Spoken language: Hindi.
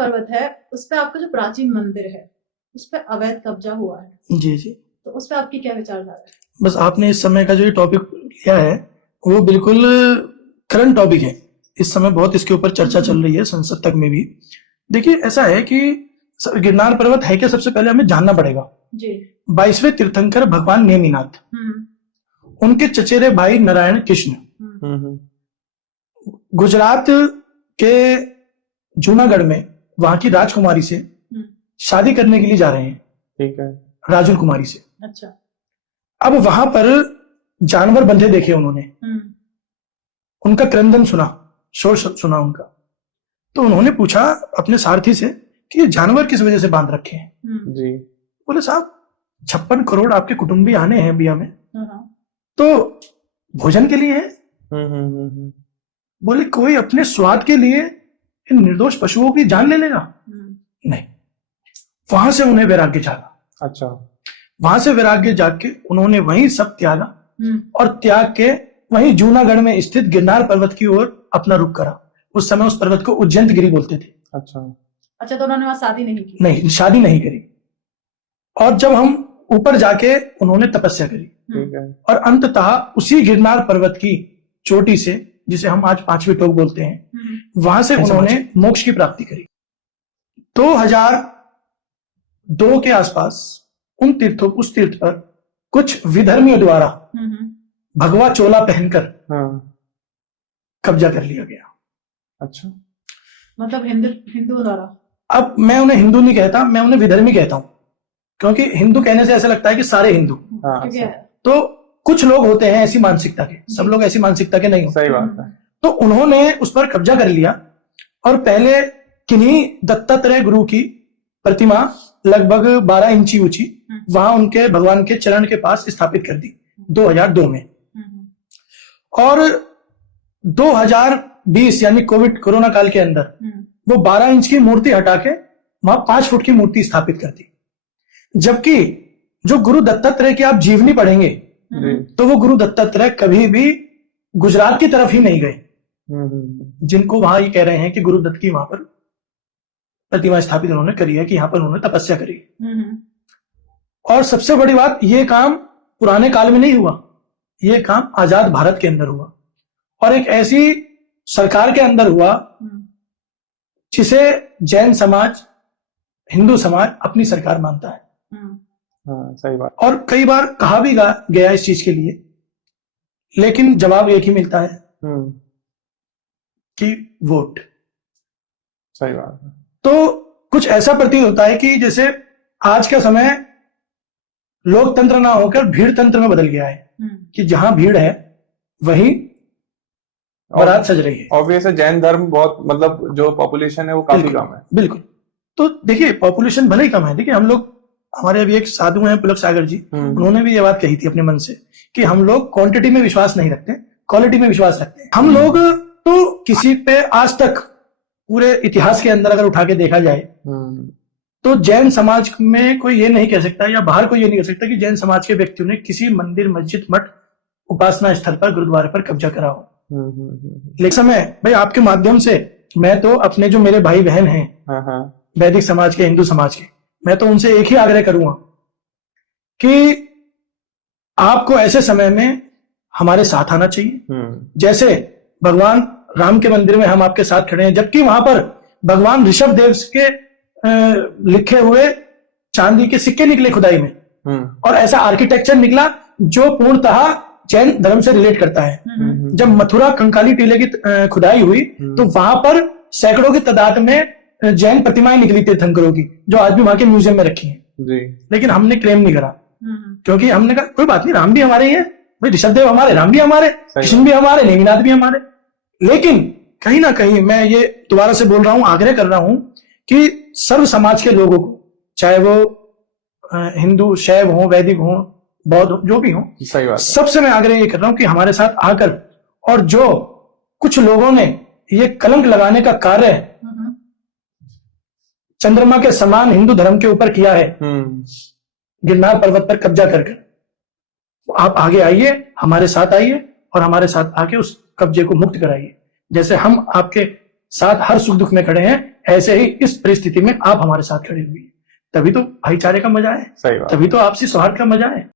पर्वत है उस पे आपका जो प्राचीन मंदिर है उस पे अवैध कब्जा हुआ है, जी जी। तो उस पे आपकी क्या विचारधारा है? बस आपने इस समय का जो ये टॉपिक लिया है वो बिल्कुल करंट टॉपिक है। इस समय बहुत इसके ऊपर चर्चा चल रही है संसद तक में भी। देखिए ऐसा है कि गिरनार पर्वत है क्या, सबसे पहले हमें जानना पड़ेगा। जी। 22वें तीर्थंकर भगवान नेमिनाथ, उनके चचेरे भाई नारायण कृष्ण गुजरात के जूनागढ़ में वहां की राजकुमारी से शादी करने के लिए जा रहे हैं। ठीक है। राजुल कुमारी से। अच्छा। अब वहां पर जानवर बंधे देखे उन्होंने, उनका क्रंदन सुना, शोर सुना उनका, तो उन्होंने पूछा अपने सारथी से कि ये जानवर किस वजह से बांध रखे हैं। जी। बोले साहब 56 करोड़ आपके कुटुंबी आने हैं बिया में, तो भोजन के लिए है। बोले कोई अपने स्वाद के लिए इन निर्दोष पशुओं की जान ले लेगा? नहीं। वहां से उन्हें वैराग्य जागा। अच्छा। वहां से वैराग्य जाग के उन्होंने वहीं सब त्यागा और त्याग के वहीं जूनागढ़ में स्थित गिरनार पर्वत की ओर अपना रुख करा। उस समय उस पर्वत को उज्जैंतगिरी बोलते थे। अच्छा। अच्छा, तो उन्होंने वहां शादी नहीं की? नहीं, शादी नहीं करी। और जब हम ऊपर जाके उन्होंने तपस्या करी। ठीक है। और अंततः उसी गिरनार पर्वत की चोटी से, जिसे हम आज 5वीं टोक बोलते हैं, वहां से उन्होंने मोक्ष की प्राप्ति करी। 2002 के आसपास उस तीर्थ पर कुछ विधर्मियों द्वारा भगवा चोला पहनकर कब्जा कर लिया गया। अच्छा, मतलब हिंदू द्वारा? अब मैं उन्हें हिंदू नहीं कहता, मैं उन्हें विधर्मी कहता हूं, क्योंकि हिंदू कहने से ऐसा लगता है कि सारे हिंदू। तो कुछ लोग होते हैं ऐसी मानसिकता के, सब लोग ऐसी मानसिकता के नहीं होते। सही बात है। तो उन्होंने उस पर कब्जा कर लिया और पहले किन्हीं दत्तात्रेय गुरु की प्रतिमा लगभग 12 इंची ऊंची वहां उनके भगवान के चरण के पास स्थापित कर दी 2002 में। और 2020 यानी कोरोना काल के अंदर वो 12 इंच की मूर्ति हटा के वहां 5 फुट की मूर्ति स्थापित कर दी। जबकि जो गुरु दत्तात्रेय की आप जीवनी पढ़ेंगे तो वो गुरु दत्तात्रेय कभी भी गुजरात की तरफ ही नहीं गए, जिनको वहां ये कह रहे हैं कि गुरु दत्त की वहां पर प्रतिमा स्थापित उन्होंने करी है, कि यहां पर उन्होंने तपस्या करी। और सबसे बड़ी बात, ये काम पुराने काल में नहीं हुआ, ये काम आजाद भारत के अंदर हुआ और एक ऐसी सरकार के अंदर हुआ जिसे जैन समाज, हिंदू समाज अपनी सरकार मानता है। हाँ, सही बात। और कई बार कहा भी गया इस चीज के लिए, लेकिन जवाब एक ही मिलता है कि वोट। सही बात है। तो कुछ ऐसा प्रतीत होता है कि जैसे आज का समय लोकतंत्र ना होकर भीड़ तंत्र में बदल गया है, कि जहां भीड़ है वहीं बारात सज रही है। ऑब्वियस है, जैन धर्म बहुत, मतलब जो पॉपुलेशन है वो काफी कम है। बिल्कुल। तो देखिए पॉपुलेशन भले ही कम है, देखिए हम लोग, हमारे अभी एक साधु हैं पुलक सागर जी, उन्होंने भी ये बात कही थी अपने मन से कि हम लोग क्वांटिटी में विश्वास नहीं रखते, क्वालिटी में विश्वास रखते हैं। हम लोग तो किसी पे आज तक पूरे इतिहास के अंदर अगर उठा के देखा जाए तो जैन समाज में कोई ये नहीं कह सकता या बाहर कोई ये नहीं कह सकता कि जैन समाज के व्यक्तियों ने किसी मंदिर, मस्जिद, मठ, उपासना स्थल पर, गुरुद्वारे पर कब्जा करा हो। लेकिन समय भाई आपके माध्यम से मैं तो अपने जो मेरे भाई बहन हैं वैदिक समाज के, हिंदू समाज के, मैं तो उनसे एक ही आग्रह करूंगा कि आपको ऐसे समय में हमारे साथ आना चाहिए। जैसे भगवान राम के मंदिर में हम आपके साथ खड़े हैं, जबकि वहां पर भगवान ऋषभ देव के लिखे हुए चांदी के सिक्के निकले खुदाई में, और ऐसा आर्किटेक्चर निकला जो पूर्णतः जैन धर्म से रिलेट करता है। जब मथुरा कंकाली टीले की खुदाई हुई तो वहां पर सैकड़ों की तादाद में जैन प्रतिमाएं निकली तीर्थंकरों की, जो आज भी वहां के म्यूजियम में रखी हैं। लेकिन हमने क्लेम नहीं करा, क्योंकि हमने कहा कोई बात नहीं, राम भी हमारे ही हैं भाई, ऋषभ देव हमारे, राम भी हमारे, कृष्ण भी हमारे, नेमिनाथ भी हमारे। लेकिन कहीं ना कहीं मैं ये दोबारा से बोल रहा हूं, आग्रह कर रहा हूं कि सर्व समाज के लोगों को, चाहे वो हिंदू, शैव हो, वैदिक हो, बौद्ध हो, जो भी हो, सबसे मैं आग्रह ये कर रहा हूं कि हमारे साथ आकर, और जो कुछ लोगों ने ये कलंक लगाने का कार्य चंद्रमा के समान हिंदू धर्म के ऊपर किया है, गिरनार पर्वत पर कब्जा करके, आप आगे आइए, हमारे साथ आइए और हमारे साथ आके उस कब्जे को मुक्त कराइए। जैसे हम आपके साथ हर सुख दुख में खड़े हैं, ऐसे ही इस परिस्थिति में आप हमारे साथ खड़े हुए हैं। तभी तो भाईचारे का मजा है, सही बात। तभी तो आपसी सौहार्द का मजा है।